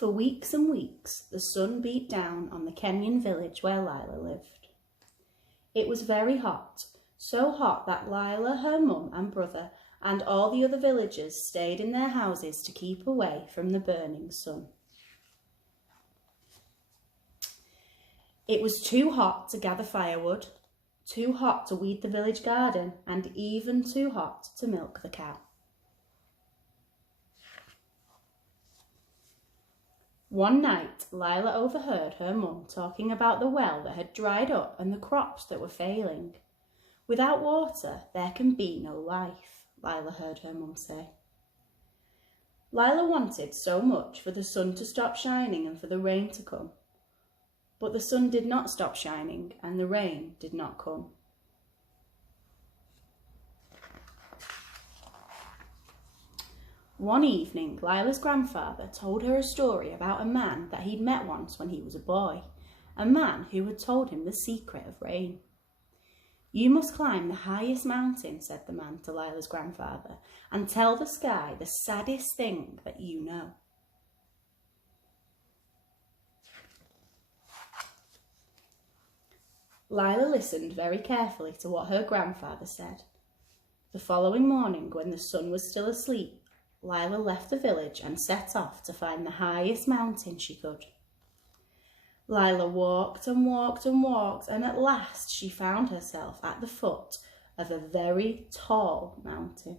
For weeks and weeks, the sun beat down on the Kenyan village where Lila lived. It was very hot, so hot that Lila, her mum and brother, and all the other villagers stayed in their houses to keep away from the burning sun. It was too hot to gather firewood, too hot to weed the village garden, and even too hot to milk the cow. One night, Lila overheard her mum talking about the well that had dried up and the crops that were failing. Without water, there can be no life, Lila heard her mum say. Lila wanted so much for the sun to stop shining and for the rain to come. But the sun did not stop shining and the rain did not come. One evening, Lila's grandfather told her a story about a man that he'd met once when he was a boy, a man who had told him the secret of rain. "You must climb the highest mountain," said the man to Lila's grandfather, "and tell the sky the saddest thing that you know." Lila listened very carefully to what her grandfather said. The following morning, when the sun was still asleep, Lila left the village and set off to find the highest mountain she could. Lila walked and walked and walked, and at last she found herself at the foot of a very tall mountain.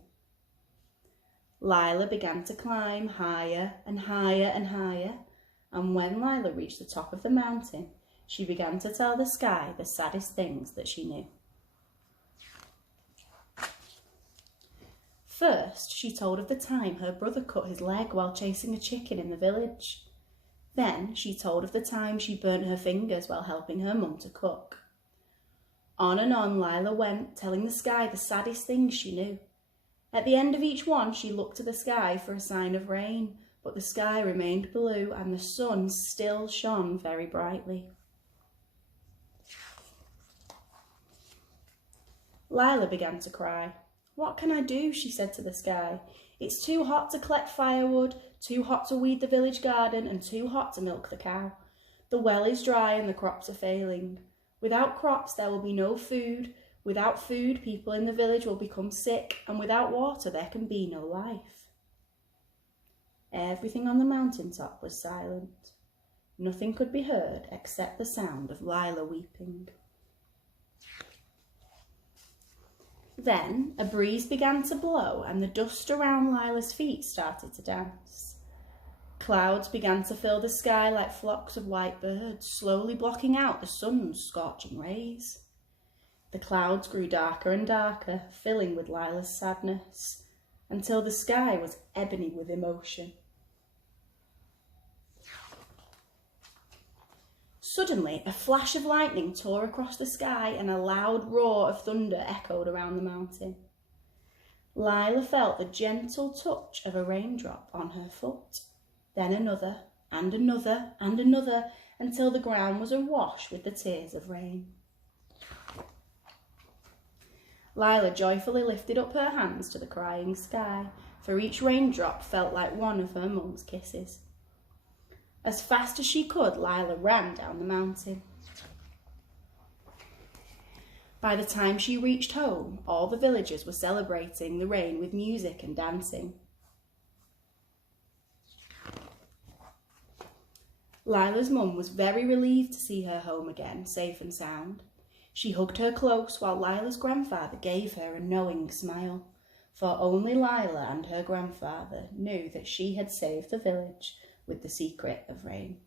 Lila began to climb higher and higher and higher, and when Lila reached the top of the mountain, she began to tell the sky the saddest things that she knew. First, she told of the time her brother cut his leg while chasing a chicken in the village. Then she told of the time she burnt her fingers while helping her mum to cook. On and on Lila went, telling the sky the saddest things she knew. At the end of each one, she looked to the sky for a sign of rain, but the sky remained blue and the sun still shone very brightly. Lila began to cry. "What can I do?" she said to the sky. "It's too hot to collect firewood, too hot to weed the village garden, and too hot to milk the cow. The well is dry and the crops are failing. Without crops, there will be no food. Without food, people in the village will become sick, and without water, there can be no life." Everything on the mountaintop was silent. Nothing could be heard except the sound of Lila weeping. Then a breeze began to blow and the dust around Lila's feet started to dance. Clouds began to fill the sky like flocks of white birds, slowly blocking out the sun's scorching rays. The clouds grew darker and darker, filling with Lila's sadness, until the sky was ebony with emotion. Suddenly, a flash of lightning tore across the sky and a loud roar of thunder echoed around the mountain. Lila felt the gentle touch of a raindrop on her foot, then another, and another, and another, until the ground was awash with the tears of rain. Lila joyfully lifted up her hands to the crying sky, for each raindrop felt like one of her mum's kisses. As fast as she could, Lila ran down the mountain. By the time she reached home, all the villagers were celebrating the rain with music and dancing. Lila's mum was very relieved to see her home again, safe and sound. She hugged her close while Lila's grandfather gave her a knowing smile, for only Lila and her grandfather knew that she had saved the village with the secret of rain.